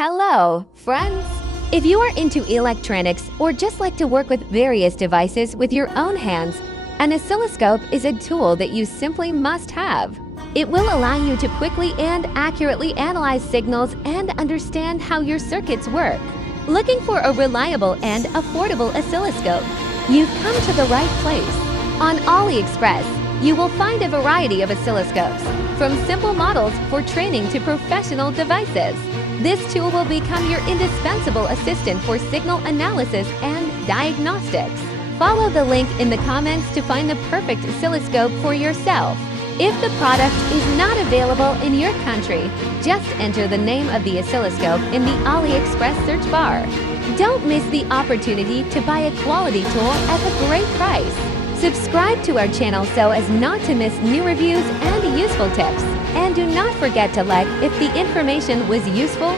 Hello, friends! If you are into electronics or just like to work with various devices with your own hands, an oscilloscope is a tool that you simply must have. It will allow you to quickly and accurately analyze signals and understand how your circuits work. Looking for a reliable and affordable oscilloscope? You've come to the right place. On AliExpress, you will find a variety of oscilloscopes, from simple models for training to professional devices. This tool will become your indispensable assistant for signal analysis and diagnostics. Follow the link in the comments to find the perfect oscilloscope for yourself. If the product is not available in your country, just enter the name of the oscilloscope in the AliExpress search bar. Don't miss the opportunity to buy a quality tool at a great price. Subscribe to our channel so as not to miss new reviews and useful tips. And do not forget to like if the information was useful